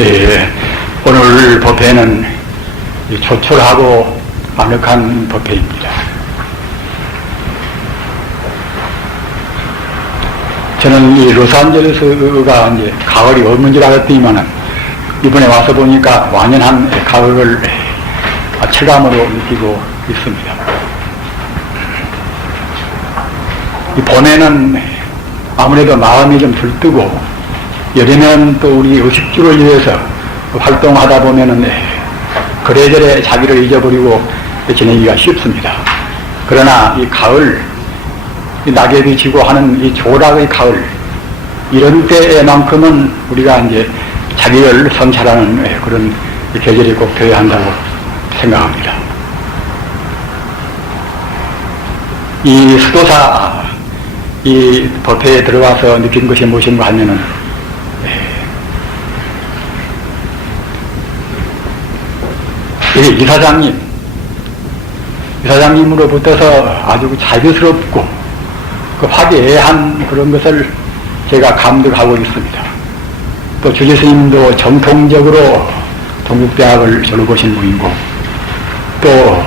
예, 오늘 법회는 조촐하고 아늑한 법회입니다. 저는 이 로스앤젤레스가 이제 가을이 없는 줄 알았더니만은 이번에 와서 보니까 완연한 가을을 체감으로 느끼고 있습니다. 이 봄에는 아무래도 마음이 좀 들뜨고, 여름에는 또 우리 의식주를 위해서 활동하다 보면은 그래저래 자기를 잊어버리고 지내기가 쉽습니다. 그러나 이 가을, 이 낙엽이 지고 하는 이 조락의 가을, 이런 때만큼은 우리가 이제 자기를 성찰하는 그런 계절이 꼭 되어야 한다고 생각합니다. 이 수도사 이 법회에 들어와서 느낀 것이 무엇인가 하면은 이사장님으로부터서 아주 자비스럽고 그 화기애애한 그런 것을 제가 감독하고 있습니다. 또 주지스님도 정통적으로 동국대학을 졸업하신 분이고, 또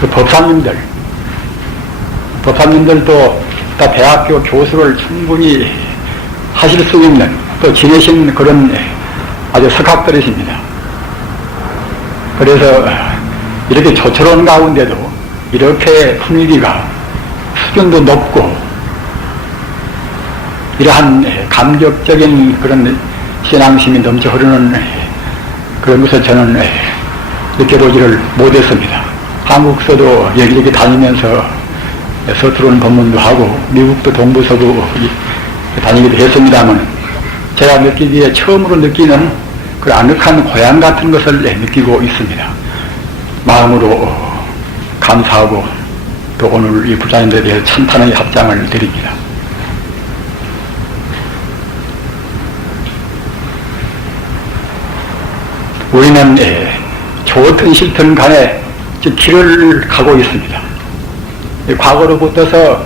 그 법사님들도 다 대학교 교수를 충분히 하실 수 있는 또 지내신 그런 아주 석학들이십니다. 그래서 이렇게 조촐한 가운데도 이렇게 분위기가 수준도 높고 이러한 감격적인 그런 신앙심이 넘쳐 흐르는 그런 것을 저는 느껴보지를 못했습니다. 한국서도 여기저기 다니면서 서투른 법문도 하고 미국도 동부서도 다니기도 했습니다만, 제가 느끼기에 처음으로 느끼는 그 아늑한 고향 같은 것을 느끼고 있습니다. 마음으로 감사하고 또 오늘 이 부자님들에 대해 찬탄의 합장을 드립니다. 우리는 좋든 싫든 간에 길을 가고 있습니다. 과거로부터서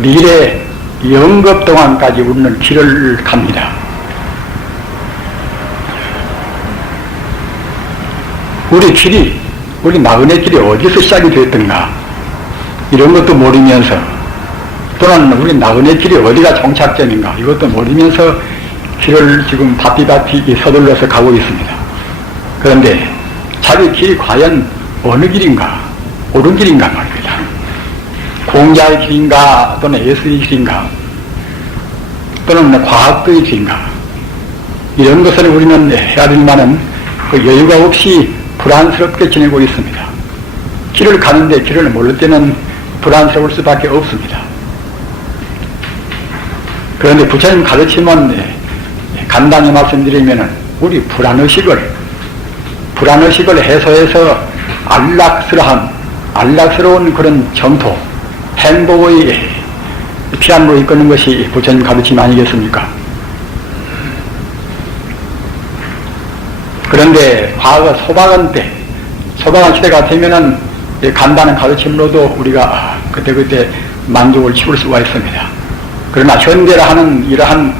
미래 영겁 동안까지 우리는 길을 갑니다. 우리 나그네 길이 어디서 시작이 됐던가 이런 것도 모르면서, 또는 우리 나그네 길이 어디가 종착점인가 이것도 모르면서 길을 지금 바삐바삐 서둘러서 가고 있습니다. 그런데 자기 길이 과연 어느 길인가, 옳은 길인가 말입니다. 공자의 길인가, 또는 예수의 길인가, 또는 과학의 길인가, 이런 것을 우리는 해야 될 만한 그 여유가 없이 불안스럽게 지내고 있습니다. 길을 가는데 길을 모를 때는 불안스러울 수밖에 없습니다. 그런데 부처님 가르침은 간단히 말씀드리면은 우리 불안의식을 해소해서 안락스러운 그런 정토, 행복의 피안으로 이끄는 것이 부처님 가르침 아니겠습니까? 그런데 과거 소박한 시대 같으면은 간단한 가르침으로도 우리가 그때 만족을 치울 수가 있습니다. 그러나 현대라 하는 이러한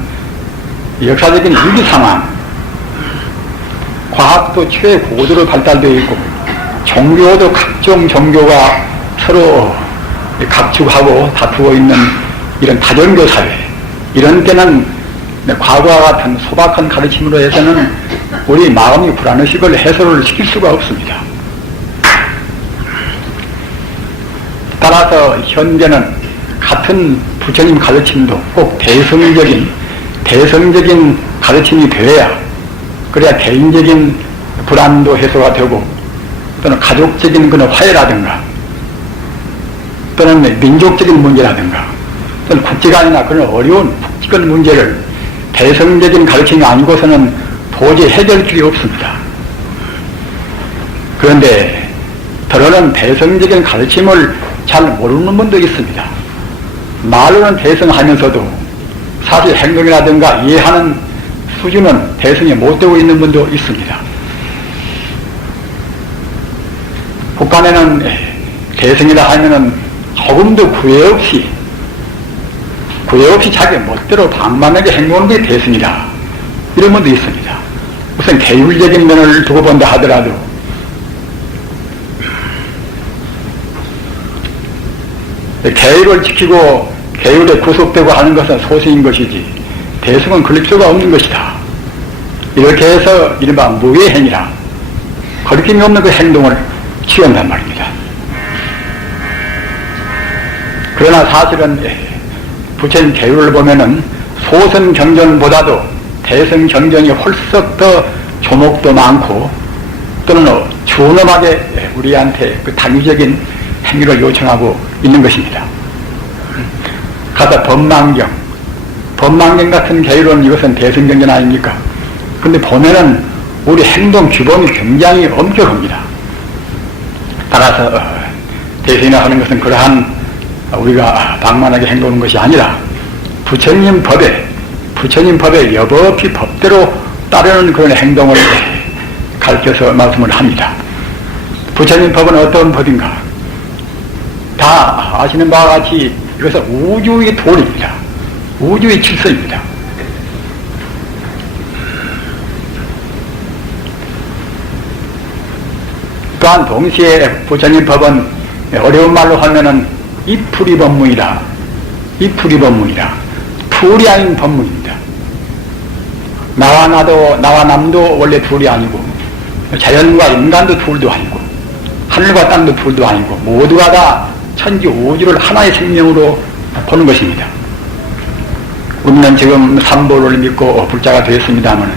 역사적인 위기 상황, 과학도 최고도로 발달되어 있고, 종교도 각종 종교가 서로 각축하고 다투고 있는 이런 다종교 사회, 이런 때는 과거와 같은 소박한 가르침으로 해서는 우리 마음이 불안의식을 해소를 시킬 수가 없습니다. 따라서 현대는 같은 부처님 가르침도 꼭 대성적인 가르침이 되어야, 그래야 개인적인 불안도 해소가 되고, 또는 가족적인 그런 화해라든가, 또는 민족적인 문제라든가, 또는 국제간이나 그런 어려운 국제권 문제를 대성적인 가르침이 아니고서는 도저히 해결 길이 없습니다. 그런데 더러는 대성적인 가르침을 잘 모르는 분도 있습니다. 말로는 대성하면서도 사실 행동이라든가 이해하는 수준은 대성이 못 되고 있는 분도 있습니다. 북한에는 대성이라 하면은 조금도 구애 없이 자기 멋대로 방만하게 행동하는 게 대성이다, 이런 분도 있습니다. 우선 계율적인 면을 두고 본다 하더라도 계율을 지키고 계율에 구속되고 하는 것은 소수인 것이지 대승은 그럴 수가 없는 것이다. 이렇게 해서 이른바 무외행이라 거리낌이 없는 그 행동을 취한단 말입니다. 그러나 사실은 부처님 계율을 보면은 소선 경전보다도 대승 경전이 홀썩 더 조목도 많고 또는 준엄하게 우리한테 그 당위적인 행위를 요청하고 있는 것입니다. 가서 법망경 같은 계율은 이것은 대승 경전 아닙니까? 근데 보면은 우리 행동 규범이 굉장히 엄격합니다. 따라서 대승이나 하는 것은 그러한 우리가 방만하게 행동하는 것이 아니라 부처님 법에 여법히 법대로 따르는 그런 행동을 가르쳐서 말씀을 합니다. 부처님 법은 어떤 법인가? 다 아시는 바와 같이 이것은 우주의 도리입니다. 우주의 질서입니다. 또한 동시에 부처님 법은 어려운 말로 하면은 이풀이 법문이다. 풀이 아닌 법문입니다. 나와 남도 원래 둘이 아니고 자연과 인간도 둘도 아니고 하늘과 땅도 둘도 아니고 모두가 다 천지 우주를 하나의 생명으로 보는 것입니다. 우리는 지금 삼보를 믿고 불자가 되었습니다만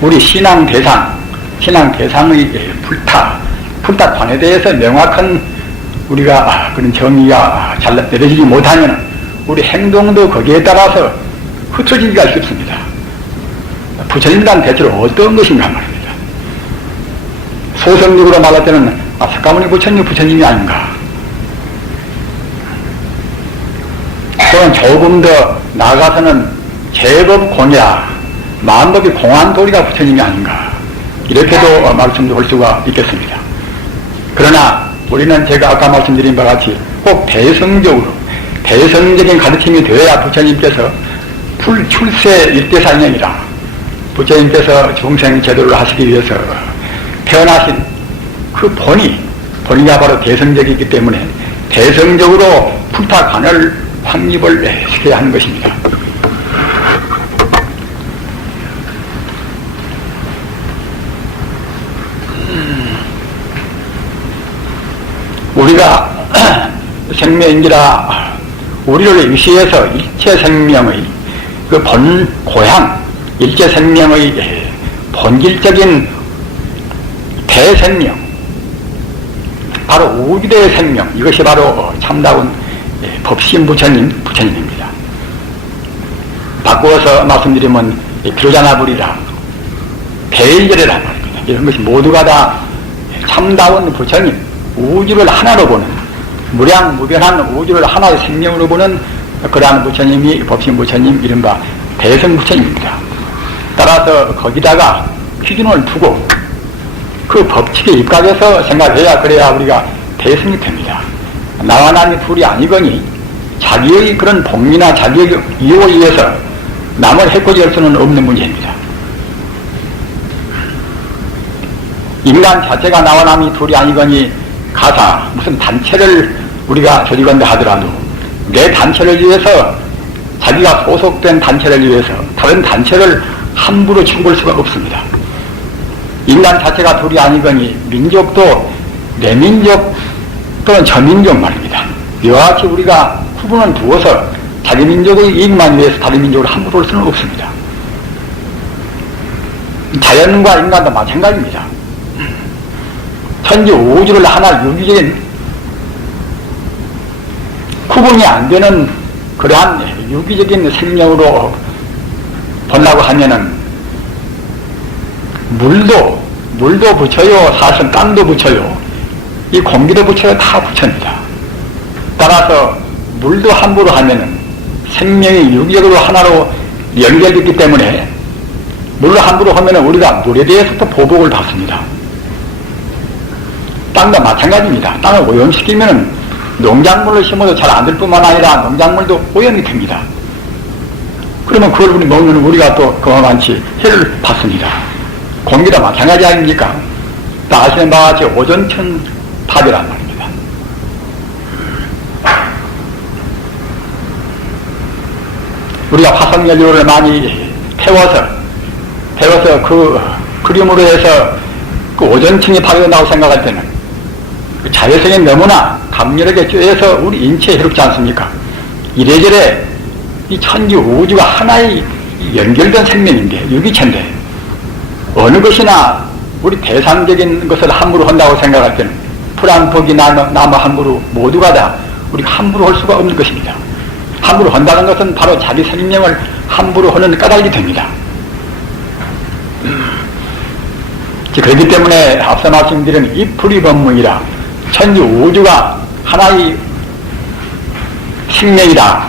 우리 신앙 대상의 풀타관에 대해서 명확한 우리가 그런 정의가 잘 내려지지 못하면 우리 행동도 거기에 따라서 흐트러지기가 쉽습니다. 부처님이란 대체로 어떤 것인가 말입니다. 소성적으로 말할 때는 석가모니 부처님이 아닌가. 또는 조금 더 나아가서는 제법 공야 만법이 공한 도리가 부처님이 아닌가. 이렇게도 말씀드릴 수가 있겠습니다. 그러나 우리는 제가 아까 말씀드린 바와 같이 꼭 대성적인 가르침이 되어야 부처님께서 출세 일대사인이라 부처님께서 중생 제도를 하시기 위해서 태어나신 그 본이가 바로 대성적이기 때문에 대성적으로 풀타관을 확립을 시켜야 하는 것입니다. 우리가 생명이라 우리를 위시해서 일체 생명의 그 고향, 일체 생명의 본질적인 대생명, 바로 우주대의 생명, 이것이 바로 참다운 법신 부처님입니다. 바꾸어서 말씀드리면 비로자나불이라 대일절이라 말입니다. 이런 것이 모두가 다 참다운 부처님, 우주를 하나로 보는 무량무변한 우주를 하나의 생명으로 보는 그러한 부처님이 법신 부처님, 이른바 대성 부처님입니다. 따라서 거기다가 기준을 두고 그 법칙에 입각해서 생각해야 그래야 우리가 대성이 됩니다. 나와 남이 둘이 아니거니 자기의 그런 복리나 자기의 이유에 의해서 남을 해코지 할 수는 없는 문제입니다. 인간 자체가 나와 남이 둘이 아니거니 가사 무슨 단체를 우리가 조직한다 하더라도 내 단체를 위해서 자기가 소속된 단체를 위해서 다른 단체를 함부로 죽을 수가 없습니다. 인간 자체가 둘이 아니거니 민족도 내 민족 또는 저 민족 말입니다. 이와 같이 우리가 구분을 두어서 자기 민족의 이익만 위해서 다른 민족을 함부로 할 수는 없습니다. 자연과 인간도 마찬가지입니다. 천지 우주를 하나 유기적인 구분이 안 되는 그러한 유기적인 생명으로 본다고 하면은 물도 붙여요. 사실 땅도 붙여요. 이 공기도 붙여요. 다 붙입니다. 따라서 물도 함부로 하면은 생명이 유기적으로 하나로 연결됐기 때문에 물로 함부로 하면은 우리가 물에 대해서도 보복을 받습니다. 땅도 마찬가지입니다. 땅을 오염시키면은 농작물을 심어도 잘 안 될 뿐만 아니라 농작물도 오염이 됩니다. 그러면 그걸 우리 먹는 우리가 또 그와 같이 해를 받습니다. 공기도 마찬가지 아닙니까? 다 아시는 바와 같이 오존층 파괴란 말입니다. 우리가 화석연료를 많이 태워서 그 그림으로 해서 그 오존층이 파괴된다고 생각할 때는 그 자외선이 너무나 강렬하게 쬐어서 우리 인체에 해롭지 않습니까? 이래저래 이 천지 우주가 하나의 연결된 생명인데, 유기체인데, 어느 것이나 우리 대상적인 것을 함부로 한다고 생각할 때는 풀한포기 나무 함부로 모두가 다 우리가 함부로 할 수가 없는 것입니다. 함부로 한다는 것은 바로 자기 생명을 함부로 하는 까닭이 됩니다. 그렇기 때문에 앞서 말씀드린 이 불이법문이라 천지 우주가 하나의 생명이다,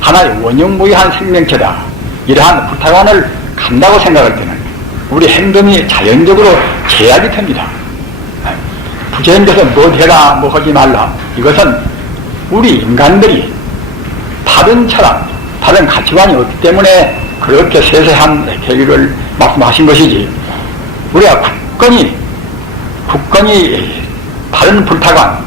하나의 원형무이한 생명체다, 이러한 불타관을 간다고 생각할 때는 우리 행동이 자연적으로 제약이 됩니다. 부처님께서 뭐 해라 뭐 하지 말라, 이것은 우리 인간들이 다른 철학, 다른 가치관이 없기 때문에 그렇게 세세한 계기를 말씀하신 것이지, 우리가 굳건히 다른 불타관,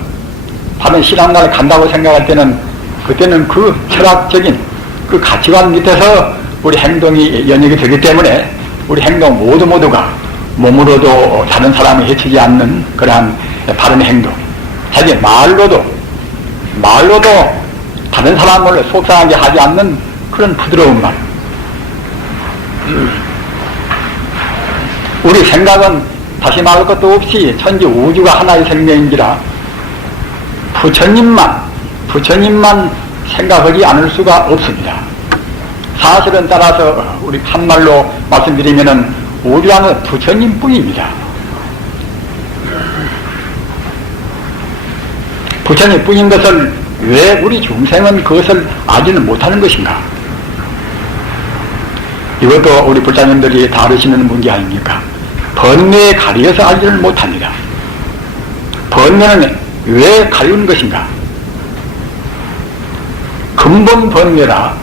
다른 신앙관을 간다고 생각할 때는 그때는 그 철학적인 그 가치관 밑에서 우리 행동이 연역이 되기 때문에 우리 행동 모두가 몸으로도 다른 사람을 해치지 않는 그러한 바른 행동, 자기 말로도 다른 사람을 속상하게 하지 않는 그런 부드러운 말. 우리 생각은 다시 말할 것도 없이 천지 우주가 하나의 생명인지라 부처님만 생각하지 않을 수가 없습니다. 사실은 따라서 우리 한말로 말씀드리면은 우주라는 부처님뿐입니다. 부처님뿐인 것을 왜 우리 중생은 그것을 알지는 못하는 것인가? 이것도 우리 불자님들이 다루시는 문제 아닙니까? 번뇌에 가려서 알지를 못합니다. 번뇌는 왜 가리우는 것인가? 근본 번뇌라.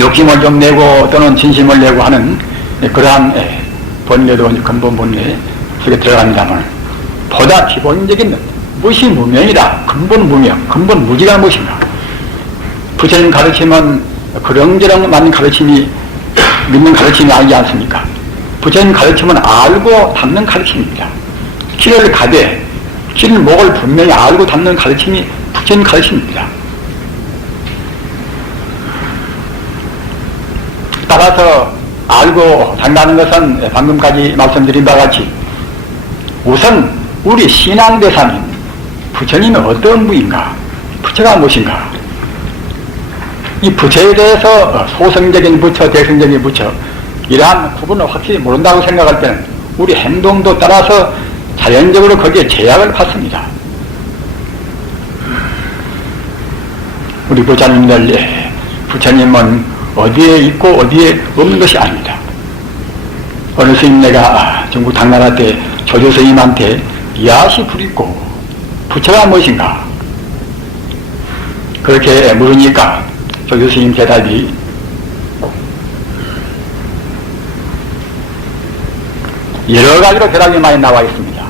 욕심을 좀 내고 또는 진심을 내고 하는 그러한 번뇌도 근본 번뇌 속에 들어갑니다만, 보다 기본적인 무시 무명이라. 근본 무명, 근본 무지가 무엇인가? 부처님 가르침은 그렁저렁 많은 가르침이, 믿는 가르침이 아니지 않습니까? 부처님 가르침은 알고 담는 가르침입니다. 길을 가되 길목을 분명히 알고 담는 가르침이 부처님 가르침입니다. 따라서 알고 담는 것은 방금까지 말씀드린 바와 같이 우선 우리 신앙 대상인 부처님은 어떤 분인가, 부처가 무엇인가, 이 부처에 대해서 소성적인 부처, 대성적인 부처, 이러한 구분을 확실히 모른다고 생각할 때는 우리 행동도 따라서 자연적으로 거기에 제약을 받습니다. 우리 부처님들, 부처님은 어디에 있고 어디에 없는 것이 아닙니다. 어느 스님 내가 중국 당나라 때 조조 스님한테 야시 부리고 부처가 무엇인가 그렇게 물으니까 조조 스님 대답이 여러 가지로 대답이 많이 나와 있습니다.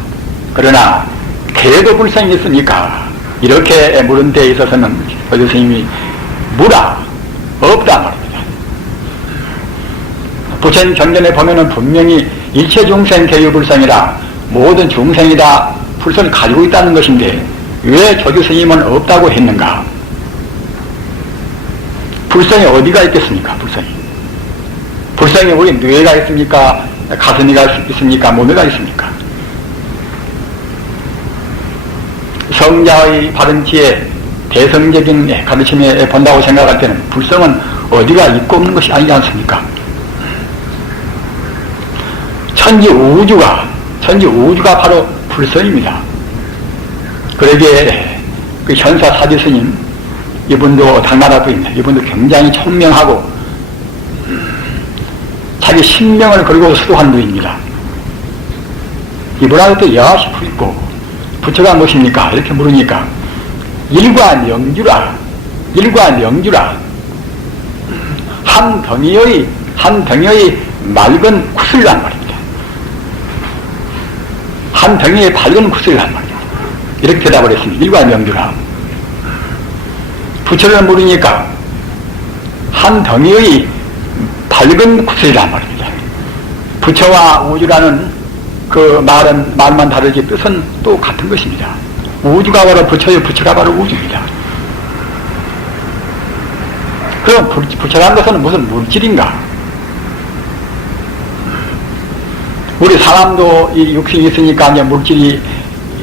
그러나 개도 불성이 있습니까? 이렇게 물은 데에 있어서는 조조 스님이 무라, 없다 말입니다. 부처님 경전에 보면은 분명히 일체 중생 개유불성이라 모든 중생이 다 불성을 가지고 있다는 것인데 왜 조조 스님은 없다고 했는가? 불성이 어디가 있겠습니까? 불성이 우리 뇌가 있습니까? 가슴이가 있습니까? 몸에가 있습니까? 성자의 바른 지혜, 대성적인 가르침에 본다고 생각할 때는 불성은 어디가 있고 없는 것이 아니지 않습니까? 천지 우주가 바로 불성입니다. 그러기에 그 현사 사지 스님, 이분도 당나라 분입니다. 이분도 굉장히 총명하고 자기 신명을 걸고 수도한 분입니다. 이분하고도 여하시 부있고 부처가 무엇입니까? 이렇게 물으니까 일과명주라 한 덩이의 맑은 구슬이란 말입니다. 한 덩이의 밝은 구슬이란 말입니다. 이렇게 대답을 했습니다. 일과명주라. 부처를 물으니까 한 덩이의 밝은 구슬이란 말입니다. 부처와 우주라는 그 말만 다르지 뜻은 또 같은 것입니다. 우주가 바로 부처요, 부처가 바로 우주입니다. 그럼 부처라는 것은 무슨 물질인가? 우리 사람도 이 육신이 있으니까 이제 물질이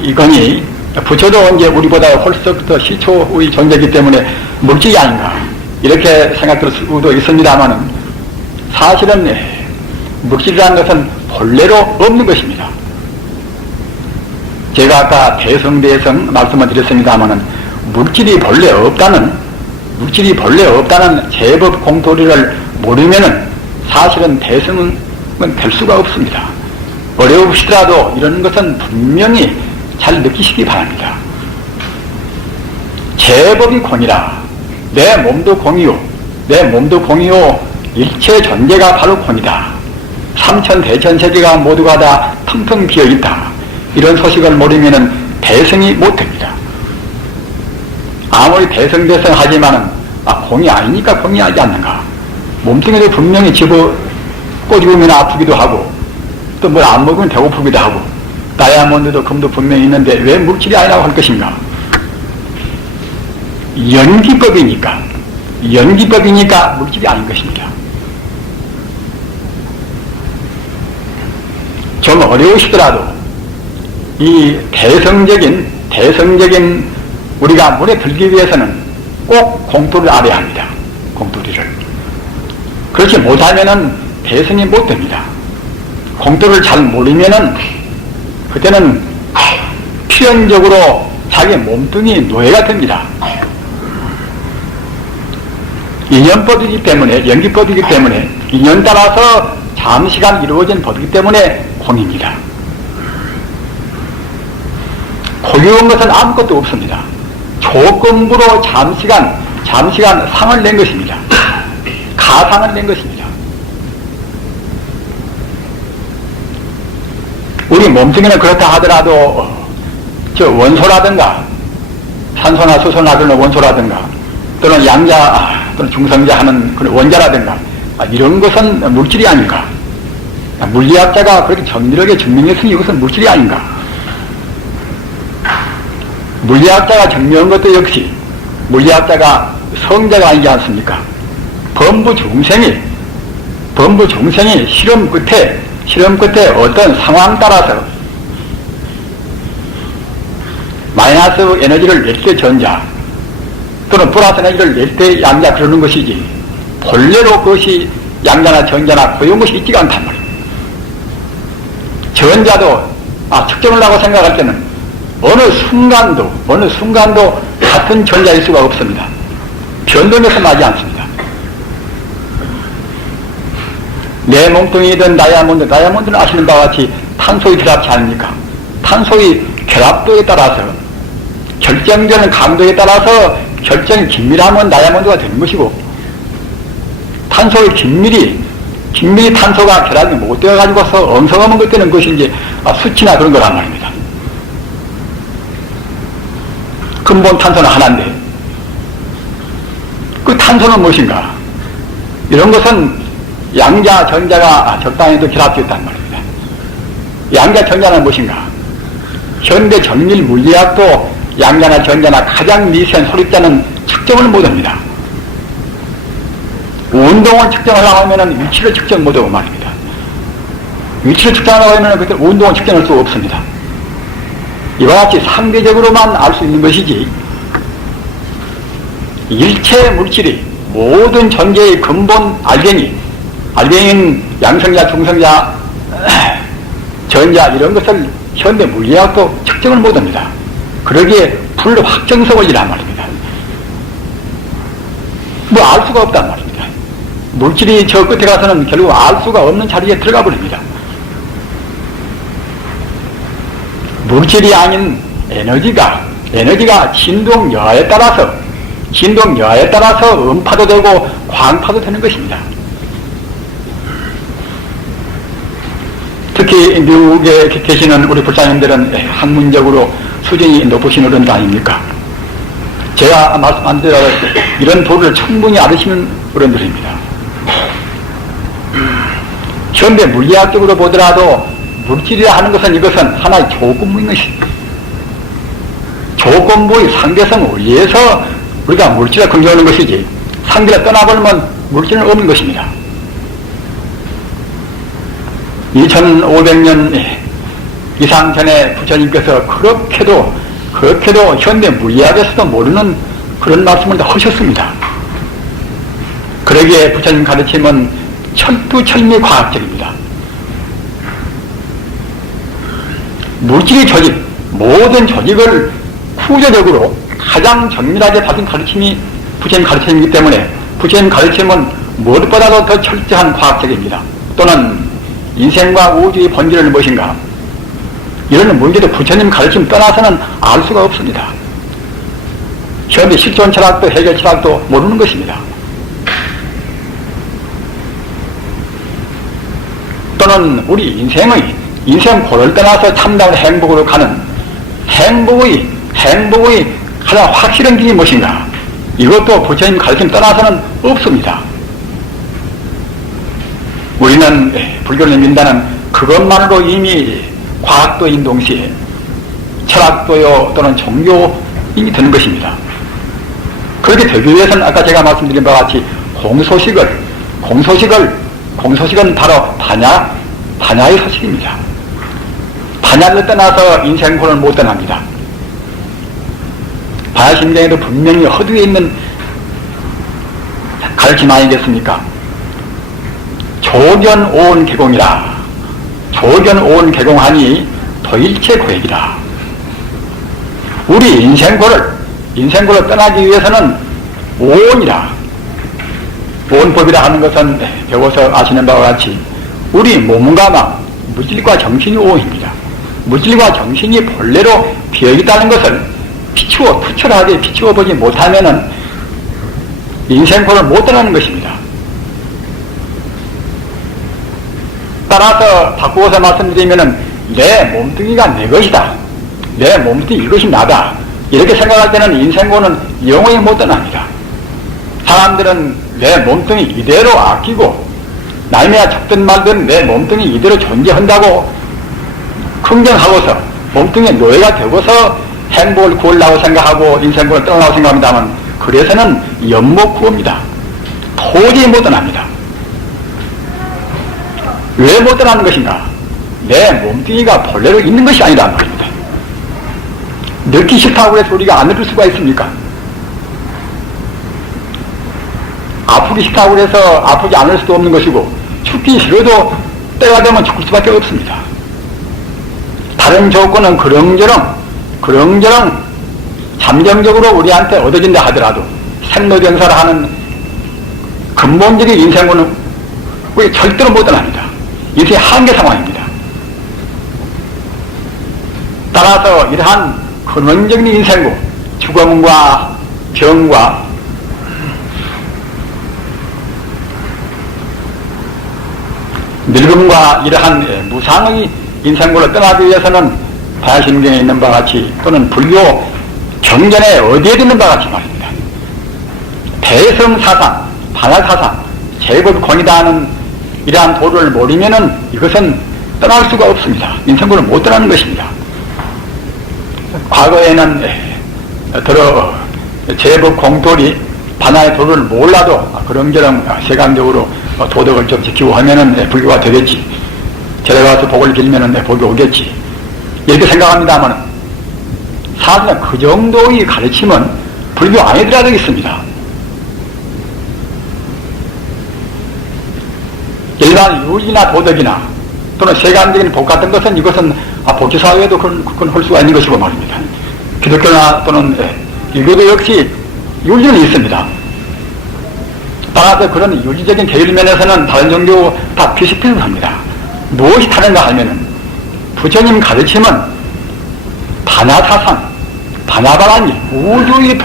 이거니, 부처도 이제 우리보다 훨씬 더 시초의 존재이기 때문에 물질이 아닌가, 이렇게 생각될 수도 있습니다만은, 사실은 물질이라는 것은 본래로 없는 것입니다. 제가 아까 대성대성 말씀을 드렸습니다만은, 물질이 본래 없다는 제법 공도리를 모르면은 사실은 대성은 될 수가 없습니다. 어려우시더라도 이런 것은 분명히 잘 느끼시기 바랍니다. 제법이 공이라. 내 몸도 공이요, 일체 존재가 바로 공이다. 삼천 대천 세계가 모두가 다 텅텅 비어있다. 이런 소식을 모르면은 대성이 못됩니다. 아무리 대성 하지만은 공이 아니니까 공이 하지 않는가. 몸뚱이도 분명히 꼬집으면 아프기도 하고, 또 뭘 안 먹으면 배고프기도 하고, 다이아몬드도 금도 분명히 있는데 왜 물질이 아니라고 할 것인가? 연기법이니까 물질이 아닌 것입니다. 좀 어려우시더라도 이 대성적인 우리가 물에 들기 위해서는 꼭 공도를 알아야 합니다. 공도리를. 그렇지 못하면은 대성이 못 됩니다. 공도를 잘 모르면은 그때는 필연적으로 자기 몸뚱이 노예가 됩니다. 인연법이기 때문에, 연기법이기 때문에, 인연 따라서 잠시간 이루어진 법이기 때문에 공입니다. 고유한 것은 아무것도 없습니다. 조건부로 잠시간 상을 낸 것입니다. 가상을 낸 것입니다. 우리 몸뚱이는 그렇다 하더라도 저 원소라든가 산소나 수소나 그런 원소라든가 또는 양자 또는 중성자 하는 그런 원자라든가 이런 것은 물질이 아닌가. 물리학자가 그렇게 정밀하게 증명했으니 이것은 물질이 아닌가. 물리학자가 증명한 것도 역시 물리학자가 성자가 아니지 않습니까? 범부 중생이 실험 끝에 어떤 상황 따라서 마이너스 에너지를 낼 때 전자 또는 플러스 에너지를 낼 때 양자 그러는 것이지 본래로 그것이 양자나 전자나 고유한 것이 있지가 않단 말이에요. 전자도 측정을 하고 생각할 때는 어느 순간도 같은 전자일 수가 없습니다. 변동해서 나지 않습니다. 내 몸뚱이든 다이아몬드는 아시는 바와 같이 탄소의 결합체 아닙니까? 탄소의 결합도에 따라서 결정되는 강도에 따라서 결정이 긴밀하면 다이아몬드가 되는 것이고, 탄소의 긴밀히 탄소가 결합이 못 되어가지고서 엉성하면 그때는 그것이 이제 수치나 그런 거란 말입니다. 근본 탄소는 하나인데 그 탄소는 무엇인가? 이런 것은 양자, 전자가 적당히도 결합되어 있단 말입니다. 양자, 전자는 무엇인가? 현대 정밀 물리학도 양자나 전자나 가장 미세한 소립자는 측정을 못합니다. 운동을 측정하려고 하면 위치를 측정 못하고 말입니다. 위치를 측정하려고 하면 그때 운동을 측정할 수 없습니다. 이와 같이 상대적으로만 알 수 있는 것이지, 일체 물질이 모든 존재의 근본 알갱이인 양성자, 중성자, 전자 이런 것을 현대 물리학도 측정을 못합니다. 그러기에 불확정성 원리란 말입니다. 뭐 알 수가 없단 말입니다. 물질이 저 끝에 가서는 결국 알 수가 없는 자리에 들어가 버립니다. 물질이 아닌 에너지가 진동 여하에 따라서 음파도 되고 광파도 되는 것입니다. 특히 미국에 계시는 우리 불사님들은 학문적으로 수준이 높으신 어른들 아닙니까? 제가 말씀한 대로 이런 도를 충분히 알으시는 어른들입니다. 현대 물리학적으로 보더라도 물질이라 하는 것은 이것은 하나의 조건부인 것입니다. 조건부의 상대성을 위해서 우리가 물질을 긍정하는 것이지 상대를 떠나버리면 물질은 없는 것입니다. 2500년 이상 전에 부처님께서 그렇게도 현대 물리학에서도 모르는 그런 말씀을 다 하셨습니다. 그러기에 부처님 가르침은 철두철미 과학적입니다. 물질의 조직, 모든 조직을 구조적으로 가장 정밀하게 받은 가르침이 부처님 가르침이기 때문에 부처님 가르침은 무엇보다도 더 철저한 과학적입니다. 또는 인생과 우주의 본질은 무엇인가? 이런 문제도 부처님 가르침 떠나서는 알 수가 없습니다. 현대 실존 철학도 해결 철학도 모르는 것입니다. 또는 우리 인생 고를 떠나서 참다운 행복으로 가는 행복의 가장 확실한 길이 무엇인가? 이것도 부처님 가르침 떠나서는 없습니다. 우리는 불교를 믿는다는 그것만으로 이미 과학도인 동시에 철학도요 또는 종교인이 되는 것입니다. 그렇게 되기 위해서는 아까 제가 말씀드린 바와 같이 공소식은 바로 반야의 소식입니다. 반야를 떠나서 인생고를 못 떠납니다. 반야심경에도 분명히 허두에 있는 가르침 아니겠습니까? 조견오온 개공이라. 조견오온 개공하니 도일체 고액이라. 우리 인생고를 떠나기 위해서는 오온이라. 오온법이라 하는 것은 배워서 아시는 바와 같이 우리 몸과 물질과 정신이 오온입니다. 물질과 정신이 본래로 비어있다는 것을 투철하게 비추어보지 못하면은 인생고를 못 떠나는 것입니다. 따라서 바꾸어서 말씀드리면은 내 몸뚱이가 내 것이다. 내 몸뚱이 이것이 나다. 이렇게 생각할 때는 인생고는 영원히 못 떠납니다. 사람들은 내 몸뚱이 이대로 아끼고 남이야 적든 말든 내 몸뚱이 이대로 존재한다고 긍정하고서 몸뚱이의 노예가 되고서 행복을 구하려고 생각하고 인생고를 떠나려고 생각합니다만 그래서는 연못구입니다. 도저히 못 떠납니다. 왜 못 떠나는 것인가? 내 몸뚱이가 본래로 있는 것이 아니라는 것입니다. 늦기 싫다고 해서 우리가 안 늦을 수가 있습니까? 아프기 싫다고 해서 아프지 않을 수도 없는 것이고 죽기 싫어도 때가 되면 죽을 수밖에 없습니다. 다른 조건은 그렁저렁 잠정적으로 우리한테 얻어진다 하더라도 생로병사를 하는 근본적인 인생고는 우리 절대로 못 떠납니다. 인생의 한계 상황입니다. 따라서 이러한 근원적인 인생고, 죽음과 병과 늙음과 이러한 무상의 인생고를 떠나기 위해서는 반야심경에 있는 바와 같이 또는 불교 경전에 어디에 있는 바와 같이 말입니다. 대성사상, 반야사상, 제법권이다 하는 이러한 도를 모르면은 이것은 떠날 수가 없습니다. 인생고를 못 떠나는 것입니다. 과거에는 제법공돌이 반야의 도를 몰라도 그런저런 세간적으로 도덕을 좀 지키고 하면은 불교가 되겠지. 절에 가서 복을 빌면은 복이 오겠지. 이렇게 생각합니다만 사실은 그 정도의 가르침은 불교 안에 들어야 되겠습니다. 일반 유의나 도덕이나 또는 세간적인 복 같은 것은 이것은 복지사회에도 그건 할 수가 있는 것이고 말입니다. 기독교나 또는 유교도 역시 윤리는 있습니다. 따라서 그런 윤리적인 계율 면에서는 다른 종교 다 비슷비슷합니다. 무엇이 다른가 하면은 부처님 가르침은 반야사상, 반야바라니 우주의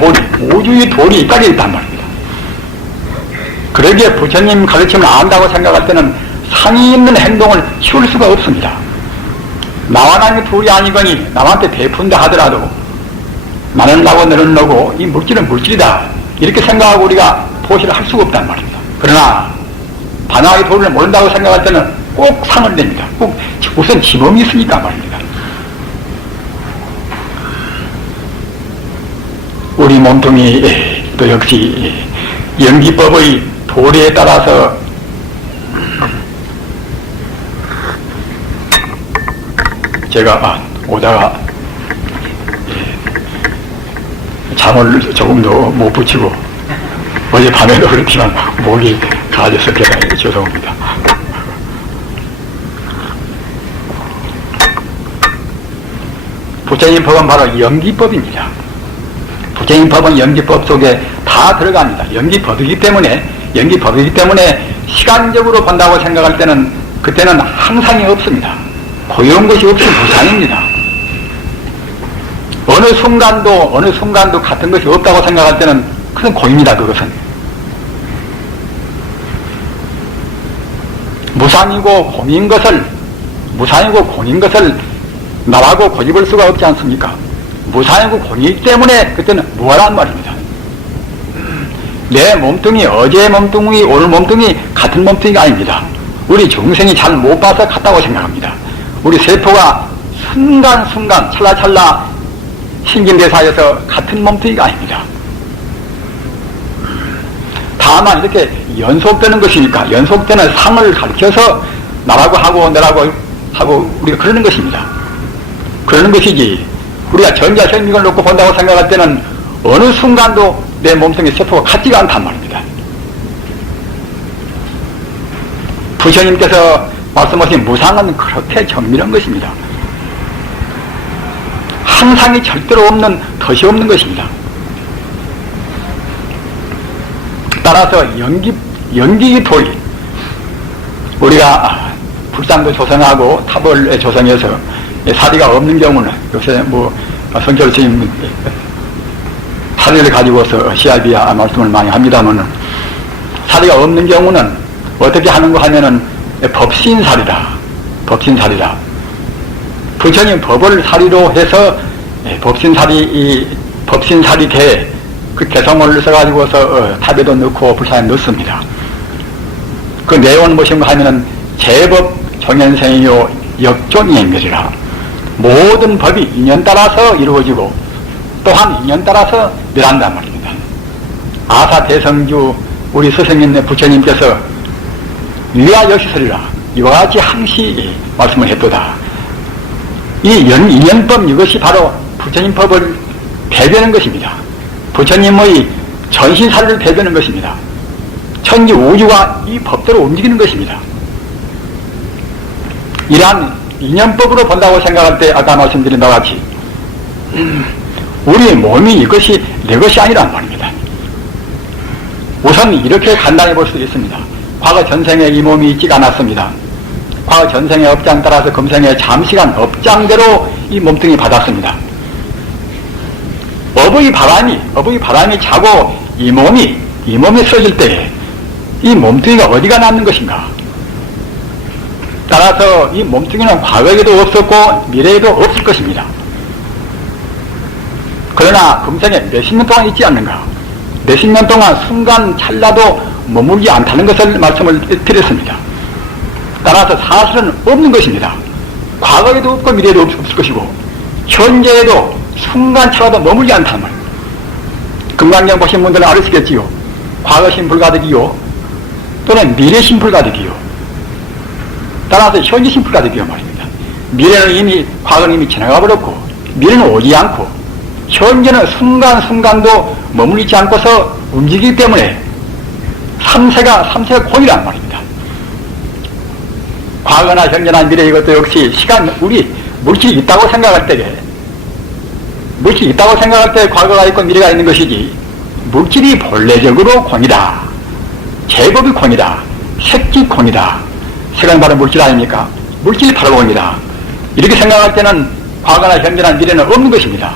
도리 이까지 있단 말입니다. 그러기에 부처님 가르침을 안다고 생각할 때는 상이 있는 행동을 키울 수가 없습니다. 나와 남이 둘이 아니거니 남한테 베푼다 하더라도 나는 나고 너는 너고 이 물질은 물질이다 이렇게 생각하고 우리가 보시를 할 수가 없단 말입니다. 그러나 반항의 도리를 모른다고 생각할 때는 꼭 상을 냅니다. 꼭 우선 지범이 있으니까 말입니다. 우리 몸통이 또 역시 연기법의 도리에 따라서 제가 오다가 잠을 조금도 못 붙이고 어젯밤에도 그렇지만 목이 가져서 제가 죄송합니다. 부처님 법은 바로 연기법입니다. 부처님 법은 연기법 속에 다 들어갑니다. 연기법이기 때문에 시간적으로 본다고 생각할 때는 그때는 항상이 없습니다. 고요한 것이 없이 무상입니다. 어느 순간도 같은 것이 없다고 생각할 때는 그것은 고입니다. 그것은 무상이고 공인 것을 나하고 고집을 수가 없지 않습니까? 무상이고 공이기 때문에 그때는 무하란 말입니다. 내 몸뚱이, 어제의 몸뚱이, 오늘 몸뚱이 같은 몸뚱이가 아닙니다. 우리 중생이 잘 못 봐서 같다고 생각합니다. 우리 세포가 순간순간 찰나찰나 신진대사에서 같은 몸뚱이가 아닙니다. 다만 이렇게 연속되는 것이니까 연속되는 상을 가르쳐서 나라고 하고 너라고 하고 우리가 그러는 것입니다. 그러는 것이지 우리가 전자생명을 놓고 본다고 생각할 때는 어느 순간도 내 몸속의 세포가 같지가 않단 말입니다. 부처님께서 말씀하신 무상은 그렇게 정밀한 것입니다. 항상이 절대로 없는, 덫이 없는 것입니다. 따라서 연기의 도리, 우리가 불상도 조성하고 탑을 조성해서 사리가 없는 경우는 요새 성철 스님 사리를 가지고서 시아비아 말씀을 많이 합니다만은 사리가 없는 경우는 어떻게 하는가 하면은 법신사리라. 부처님 법을 사리로 해서 법신사리계 그 개성을 써가지고서 탑에도 넣고 불상에 넣습니다. 그 내용은 무엇인가 하면은 제법 정현생이요 역존이행멸이라. 모든 법이 인연 따라서 이루어지고 또한 인연 따라서 멸한단 말입니다. 아사 대성주 우리 스승님 부처님께서 위와 역시설이라 이와 같이 항시 말씀을 했도다. 이 인연법 이것이 바로 부처님 법을 대변하는 것입니다. 부처님의 전신사를 대변하는 것입니다. 천지 우주가 이 법대로 움직이는 것입니다. 이러한 인연법으로 본다고 생각할 때 아까 말씀드린 바와 같이 우리 몸이 이것이 내 것이 아니란 말입니다. 우선 이렇게 간단히 볼 수 있습니다. 과거 전생에 이 몸이 있지가 않았습니다. 과거 전생의 업장 따라서 금생의 잠시간 업장대로 이 몸뚱이 받았습니다. 업의 바람이 차고 이 몸이 쓰러질 때 이 몸뚱이가 어디가 남는 것인가? 따라서 이 몸뚱이는 과거에도 없었고 미래에도 없을 것입니다. 그러나 금생에 몇십 년 동안 있지 않는가? 몇십 년 동안 순간 찰나도 머물지 않다는 것을 말씀을 드렸습니다. 따라서 사실은 없는 것입니다. 과거에도 없고 미래에도 없을 것이고 현재에도 순간 찰나도 머물지 않다는 말. 금강경 보신 분들은 아시겠지요. 과거신 불가득이요 또는 미래신 불가득이요. 따라서 현재신 불가득이요 말입니다. 미래는 이미 과거는 이미 지나가 버렸고 미래는 오지 않고 현재는 순간순간도 머물리지 않고서 움직이기 때문에 삼세가 공이란 말입니다. 과거나 현재나 미래 이것도 역시 시간 우리 물질이 있다고 생각할 때 과거가 있고 미래가 있는 것이지 물질이 본래적으로 공이다. 제법이 공이다. 색지 공이다. 색은 바로 물질 아닙니까? 물질이 바로 공이다. 이렇게 생각할 때는 과거나 현재나 미래는 없는 것입니다.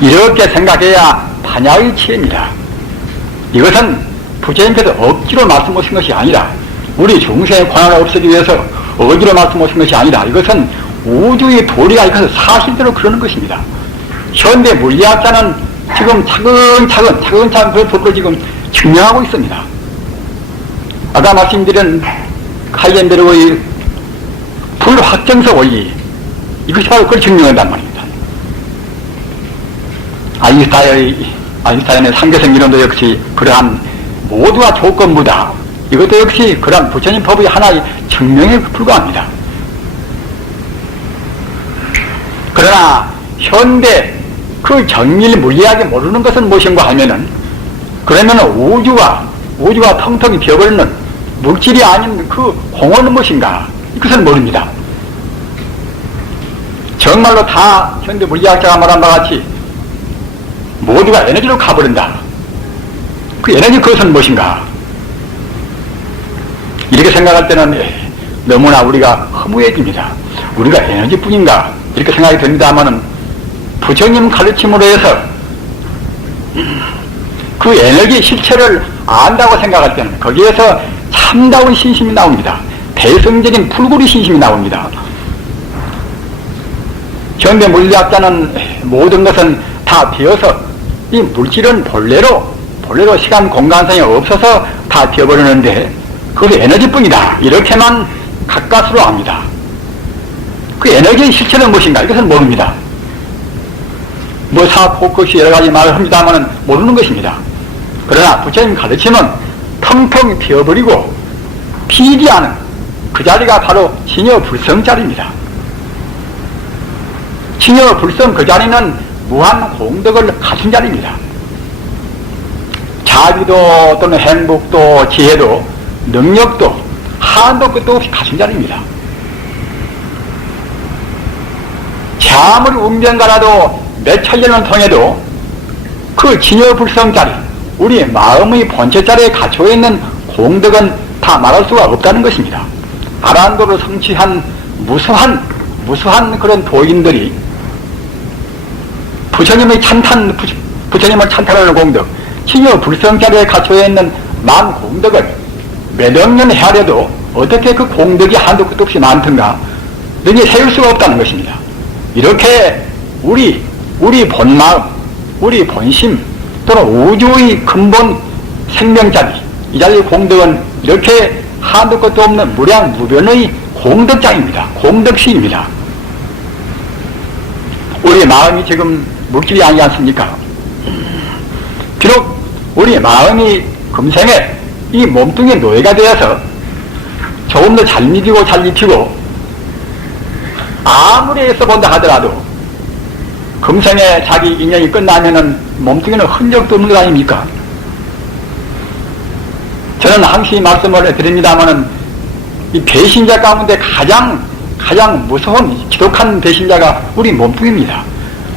이렇게 생각해야 반야의 치입니다. 이것은 부처님께서 억지로 말씀하신 것이 아니라 우리 중생의 고난을 없애기 위해서 억지로 말씀하신 것이 아니라 이것은 우주의 도리가 이것은 사실대로 그러는 것입니다. 현대 물리학자는 지금 차근차근 그 도리를 지금 증명하고 있습니다. 아까 말씀드린 하이젠베르그의 불확정성 원리, 이것이 바로 그걸 증명한단 말입니다. 아인슈타인의 상대성 이론도 역시 그러한 모두가 조건부다. 이것도 역시 그러한 부처님 법의 하나의 증명에 불과합니다. 그러나 현대 그 정밀 물리학이 모르는 것은 무엇인가 하면은 그러면은 우주가 텅텅 비어버리는 물질이 아닌 그 공허는 무엇인가? 이것은 모릅니다. 정말로 다 현대 물리학자가 말한 바와 같이 모두가 에너지로 가버린다. 그 에너지 그것은 무엇인가? 이렇게 생각할 때는 너무나 우리가 허무해집니다. 우리가 에너지뿐인가? 이렇게 생각이 됩니다만은 부처님 가르침으로 해서 그 에너지 실체를 안다고 생각할 때는 거기에서 참다운 신심이 나옵니다. 대성적인 풀구리 신심이 나옵니다. 현대 물리학자는 모든 것은 다 비어서 이 물질은 본래로 시간 공간성이 없어서 다 비어버리는데 그것이 에너지뿐이다. 이렇게만 가까스로 압니다. 그 에너지의 실체는 무엇인가? 이것은 모릅니다. 사포크시 여러 가지 말을 합니다만은 모르는 것입니다. 그러나 부처님 가르침은 텅텅 비어버리고 비지 않은 그 자리가 바로 진여불성 자리입니다. 진여불성 그 자리는 무한 공덕을 가진 자리입니다. 자비도 또는 행복도 지혜도 능력도 한도 끝도 없이 가진 자리입니다. 아무리 운명가라도 몇 천년을 통해도 그 진여불성 자리, 우리 마음의 본체 자리에 갇혀 있는 공덕은 다 말할 수가 없다는 것입니다. 아란도를 성취한 무수한 그런 도인들이 부처님을 찬탄하는 공덕, 진여불성 자리에 갇혀 있는 만 공덕을 몇억 년 헤아려도 어떻게 그 공덕이 한도 끝도 없이 많던가 능히 세울 수가 없다는 것입니다. 이렇게 우리 본마음, 우리 본심 또는 우주의 근본 생명자리, 이 자리의 공덕은 이렇게 한도 끝도 없는 무량무변의 공덕장입니다. 공덕시입니다. 우리 마음이 지금 물질이 아니지 않습니까? 비록 우리 마음이 금생에 이 몸뚱이의 노예가 되어서 조금 더 잘 믿이고 잘 입히고 아무리 애써본다 하더라도 금생에 자기 인연이 끝나면은 몸뚱이는 흔적도 없는 것 아닙니까? 저는 항상 말씀을 드립니다만은 이 배신자 가운데 가장 무서운 지독한 배신자가 우리 몸뚱이입니다.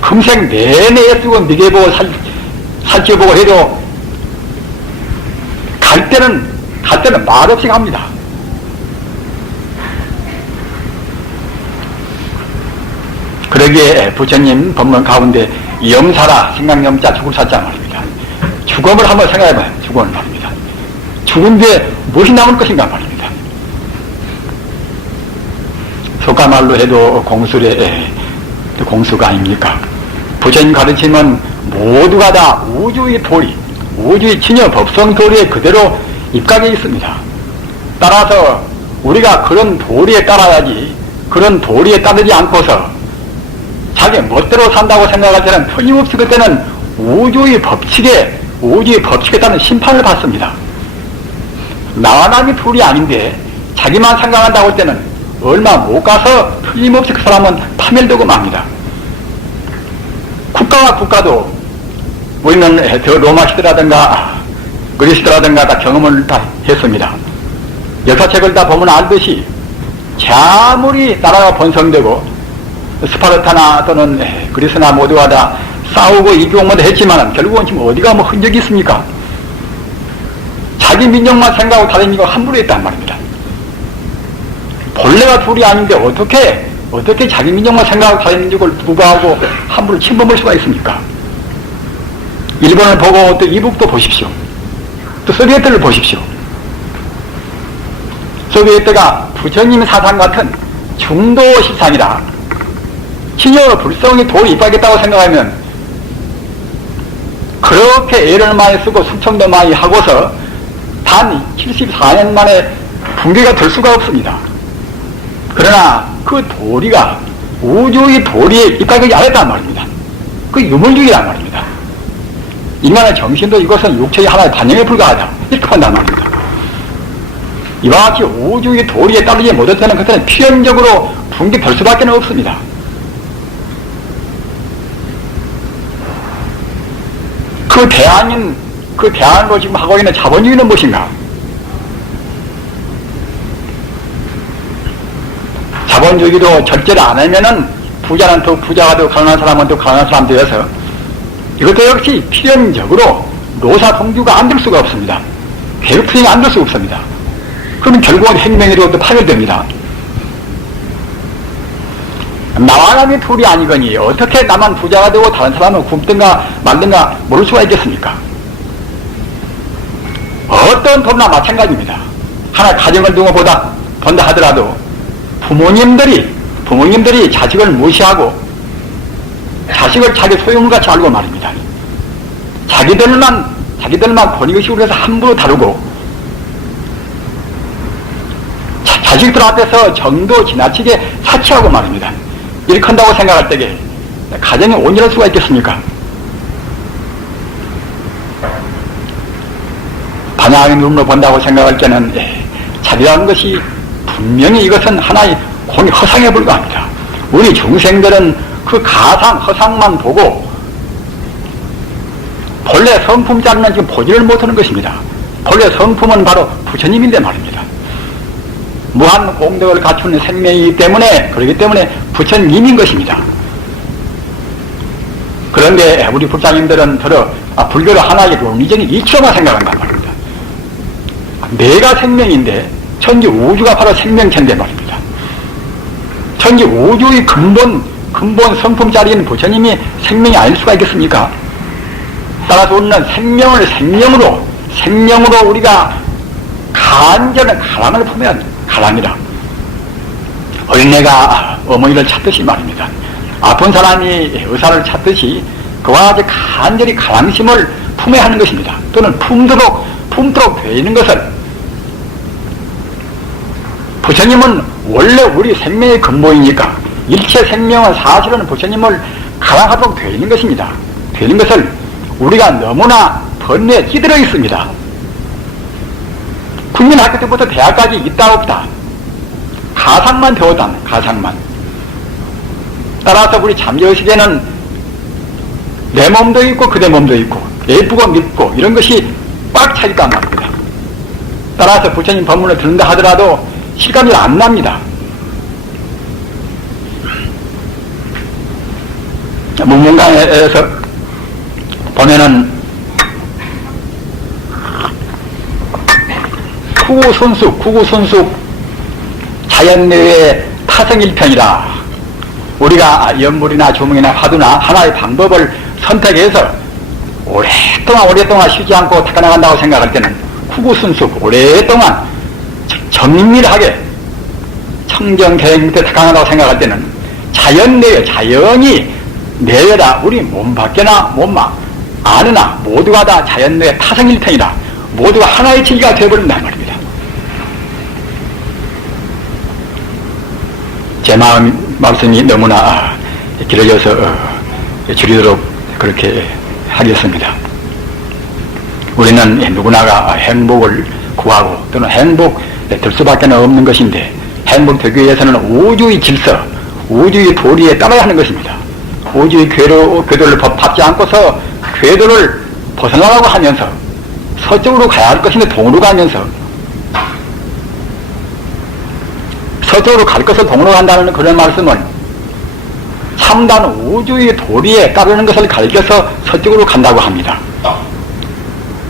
금생 내내 애쓰고 미개보고 살찌보고 해도 갈 때는 말없이 갑니다. 그러기에 부처님 법문 가운데 염사라 생각염자 죽을 사자 말입니다. 죽음을 한번 생각해봐요. 죽음을 말입니다. 죽은 뒤에 무엇이 남을 것인가 말입니다. 속가말로 해도 공수가 아닙니까? 부처님 가르침은 모두가 다 우주의 도리, 우주의 진여 법성 도리에 그대로 입각해 있습니다. 따라서 우리가 그런 도리에 따라야지, 그런 도리에 따르지 않고서 자기 멋대로 산다고 생각할 때는 틀림없이 그때는 우주의 법칙에 따른 심판을 받습니다. 나와 남이 둘이 아닌데 자기만 생각한다고 할 때는 얼마 못 가서 틀림없이 그 사람은 파멸되고 맙니다. 국가와 국가도 우리는 저 로마 시대라든가 그리스 시대라든가 다 경험을 다 했습니다. 역사책을 다 보면 알듯이 아무리 나라가 번성되고 스파르타나 또는 그리스나 모두가 다 싸우고 이교만 했지만 결국은 지금 어디가 흔적이 있습니까? 자기 민족만 생각하고 다른 민족을 함부로 했단 말입니다. 본래가 둘이 아닌데 어떻게 자기 민족만 생각하고 다른 민족을 부부하고 함부로 침범할 수가 있습니까? 일본을 보고 또 이북도 보십시오. 또 소비에트를 보십시오. 소비에트가 부처님 사상 같은 중도 실상이다. 신여 불성이 돌이 입하겠다고 생각하면 그렇게 애를 많이 쓰고 숙청도 많이 하고서 단 74년 만에 붕괴가 될 수가 없습니다. 그러나 그 도리가 우주의 도리에 입각하지 않았단 말입니다. 그 유물주의란 말입니다. 인간의 정신도 이것은 육체의 하나의 반영에 불과하다. 이렇게 한단 말입니다. 이와 같이 우주의 도리에 따르지 못했다는 것은 필연적으로 붕괴될 수밖에 없습니다. 그 대안으로 지금 하고 있는 자본주의는 무엇인가? 자본주의도 절제를 안 하면은 부자는 더 부자가 되고 가난한 사람은 더 가난한 사람 되어서 이것도 역시 필연적으로 노사동주가 안 될 수가 없습니다. 계획투쟁이 안 될 수가 없습니다. 그러면 결국은 혁명이라고 또 파괴됩니다. 나와 남의 둘이 아니거니 어떻게 나만 부자가 되고 다른 사람은 굶든가 말든가 모를 수가 있겠습니까? 어떤 돈이나 마찬가지입니다. 하나 가정을 두고 본다 하더라도 부모님들이 자식을 무시하고 자식을 자기 소유물같이 알고 말입니다. 자기들만 권위의식으로 해서 함부로 다루고 자식들 앞에서 정도 지나치게 사치하고 말입니다. 이렇게 한다고 생각할 때에 가정이 온전할 수가 있겠습니까? 반야의 눈으로 본다고 생각할 때는 자비라는 것이 분명히 이것은 하나의 허상에 불과합니다. 우리 중생들은 그 허상만 보고 본래 성품자는 지금 보지를 못하는 것입니다. 본래 성품은 바로 부처님인데 말입니다. 무한 공덕을 갖추는 생명이기 때문에 그렇기 때문에 부처님인 것입니다. 그런데 우리 불자님들은 불교를 하나의 논리적인 이치로만 생각한단 말입니다. 내가 생명인데 천지 우주가 바로 생명체인데 말입니다. 천지 우주의 근본 성품자리인 부처님이 생명이 아닐 수가 있겠습니까? 따라서 우리는 생명으로 우리가 간절한 가랑을 품어야 합니다. 가랑이라. 어린애가 어머니를 찾듯이 말입니다. 아픈 사람이 의사를 찾듯이 그와 같이 간절히 가랑심을 품어야 하는 것입니다. 또는 품도록 되어 있는 것을 부처님은 원래 우리 생명의 근본이니까 일체 생명은 사실은 부처님을 가랑하도록 되어 있는 것입니다. 되어 있는 것을 우리가 너무나 번뇌에 찌들어 있습니다. 국민학교 때부터 대학까지 있다 없다 가상만 배웠다. 가상만. 따라서 우리 잠재의식에는 내 몸도 있고 그대 몸도 있고 예쁘고 밉고 이런 것이 꽉 차 있단 말입니다. 따라서 부처님 법문을 듣는다 하더라도 실감이 안 납니다. 문문강에서 보면은 구구순숙 자연내의 타성일편이라 우리가 연물이나 조명이나 화두나 하나의 방법을 선택해서 오랫동안 쉬지 않고 닦아나간다고 생각할 때는 구구순숙 오랫동안 정밀하게 청정계획 밑에 닦아나간다고 생각할 때는 자연내의 자연이 내외다 우리 몸 밖에나 몸만 아느나 모두가 다 자연내의 타성일편이라 모두가 하나의 진리가 되어버린단 말입니다. 제 말씀이 너무나 길어져서 줄이도록 그렇게 하겠습니다. 우리는 누구나가 행복을 구하고 또는 행복될 수밖에 없는 것인데 행복되기 위해서는 우주의 질서, 우주의 도리에 따라야 하는 것입니다. 우주의 궤도를 밟지 않고서 궤도를 벗어나라고 하면서 서쪽으로 가야 할 것인데 동으로 가면서 서쪽으로 갈 것을 동으로 간다는 그런 말씀은 참다운 우주의 도리에 따르는 것을 가르쳐서 서쪽으로 간다고 합니다.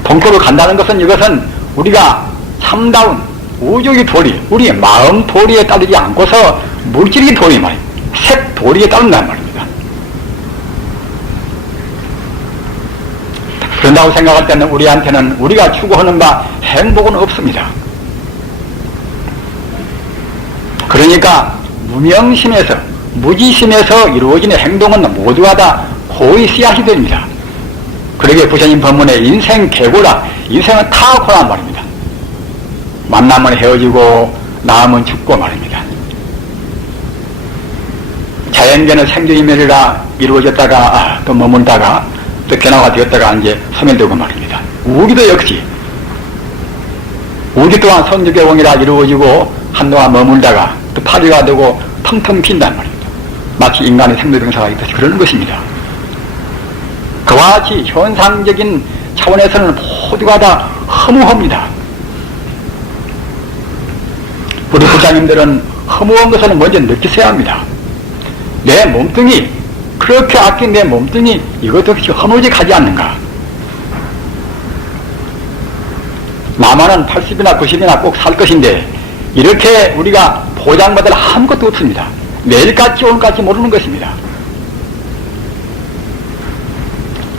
동쪽으로 간다는 것은 이것은 우리가 참다운 우주의 도리, 우리의 마음 도리에 따르지 않고서 물질의 도리 색 도리에 따른단 말입니다. 그런다고 생각할 때는 우리한테는 우리가 추구하는 바 행복은 없습니다. 그러니까 무명심에서 무지심에서 이루어지는 행동은 모두가 다 고의 씨앗이 됩니다. 그러기에 부처님 법문에 인생 개고라, 인생은 타고란 말입니다. 만나면 헤어지고 낳으면 죽고 말입니다. 자연계는 생존이멸이라 이루어졌다가 또 머문다가 또 변화가 되었다가 이제 소멸되고 말입니다. 우기도 역시 우기 또한 선주개공이라 이루어지고 한동안 머물다가 또 파리가 되고 텅텅 빈단 말입니다. 마치 인간의 생로병사가 있듯이 그러는 것입니다. 그와 같이 현상적인 차원에서는 모두가 다 허무합니다. 우리 부장님들은 허무한 것을 먼저 느끼셔야 합니다. 내 몸뚱이, 그렇게 아낀 내 몸뚱이 이것도 혹시 허무직하지 않는가? 나만은 80이나 90이나 꼭 살 것인데 이렇게 우리가 보장받을 아무것도 없습니다. 내일까지 오늘까지 모르는 것입니다.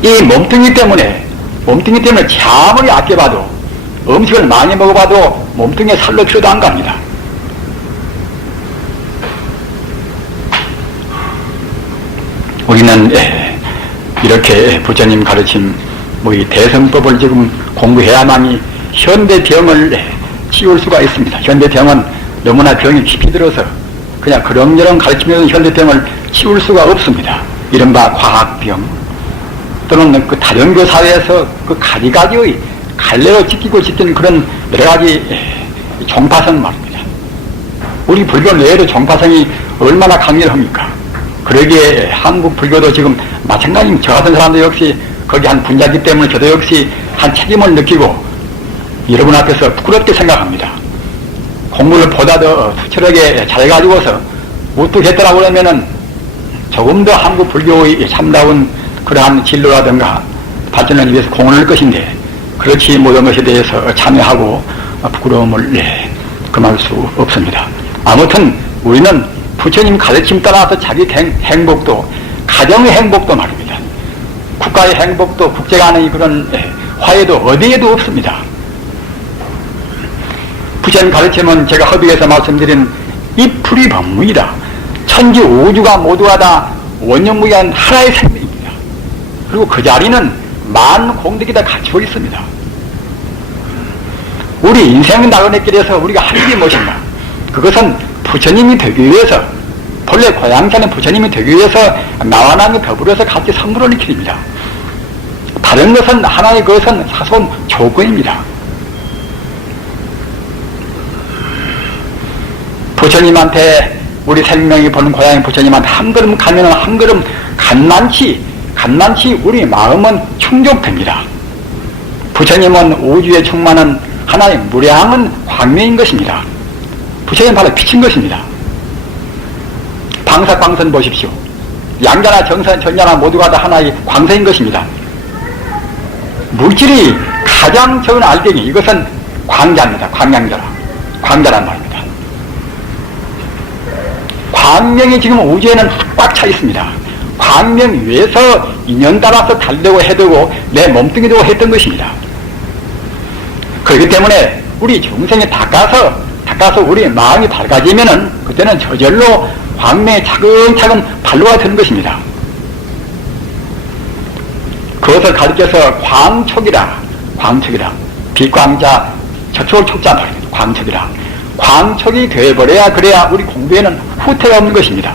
이 몸뚱이 때문에 아무리 아껴봐도 음식을 많이 먹어봐도 몸뚱이에 살로 필요도 안 갑니다. 우리는 이렇게 부처님 가르침 이 대성법을 지금 공부해야만이 현대병을 치울 수가 있습니다. 현대병은 너무나 병이 깊이 들어서 그냥 그렁저렁 가르치면서 현대병을 치울 수가 없습니다. 이른바 과학병 또는 그 다른교 사회에서 그 가지가지의 갈래로 지킨 그런 여러 가지 종파성 말입니다. 우리 불교 내에도 종파성이 얼마나 강렬합니까? 그러기에 한국 불교도 지금 마찬가지입니다. 저 같은 사람도 역시 거기 한 분자기 때문에 저도 역시 한 책임을 느끼고 여러분 앞에서 부끄럽게 생각합니다. 공부를 보다 더 투철하게 잘 가지고서 무뚝했더라고 그러면은 조금 더 한국 불교의 참다운 그러한 진로라든가 발전을 위해서 공헌할 것인데 그렇지 못한 것에 대해서 참여하고 부끄러움을 금할 수 없습니다. 아무튼 우리는 부처님 가르침 따라서 자기 행복도 가정의 행복도 말입니다. 국가의 행복도 국제 간의 그런 화해도 어디에도 없습니다. 부처님 가르침은 제가 허비에서 말씀드린 이 풀이 법문이다. 천지 우주가 모두가 다 원형무이한 하나의 생명입니다. 그리고 그 자리는 만 공덕이 다 갖추어 있습니다. 우리 인생 나그네 길에서 우리가 할 일이 무엇인가? 그것은 부처님이 되기 위해서 본래 고향자는 부처님이 되기 위해서 나와 남이 더불어서 같이 성불을 일으킵니다. 다른 것은 하나의 그것은 사소한 조건입니다. 부처님한테 우리 생명이 보는 고향인 부처님한테 한 걸음 가면 한 걸음 간만치 우리 마음은 충족됩니다. 부처님은 우주에 충만한 하나의 무량한 광명인 것입니다. 부처님 바로 빛인 것입니다. 방사광선 보십시오. 양자나 정선, 전자나 모두가 다 하나의 광선인 것입니다. 물질이 가장 적은 알갱이, 이것은 광자입니다. 광자란 말입니다. 광명이 지금 우주에는 꽉 차 있습니다. 광명 위에서 인연 따라서 달되고 해되고 내 몸뚱이 되고 했던 것입니다. 그렇기 때문에 우리 중생이 닦아서 우리 마음이 밝아지면은 그때는 저절로 광명이 차근차근 발로가 되는 것입니다. 그것을 가르쳐서 광촉이라 빛광자 저촉을 촉자 말입니다. 광촉이라 광촉이 되어버려야 그래야 우리 공부에는 후퇴가 없는 것입니다.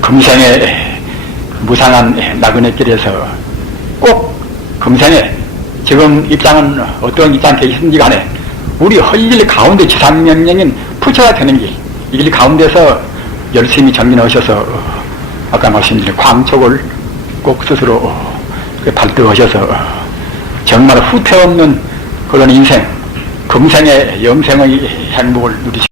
금생에 무상한 나그네 길에서 꼭 금생에 지금 입장은 어떤 입장 계시든지 간에 우리 헐길 가운데 지상명령인 부처가 되는 길, 이 길 가운데서 열심히 전민하셔서 아까 말씀드린 광촉을 꼭 스스로 발도하셔서 정말 후퇴 없는 그런 인생, 금생의 영생의 행복을 누리시고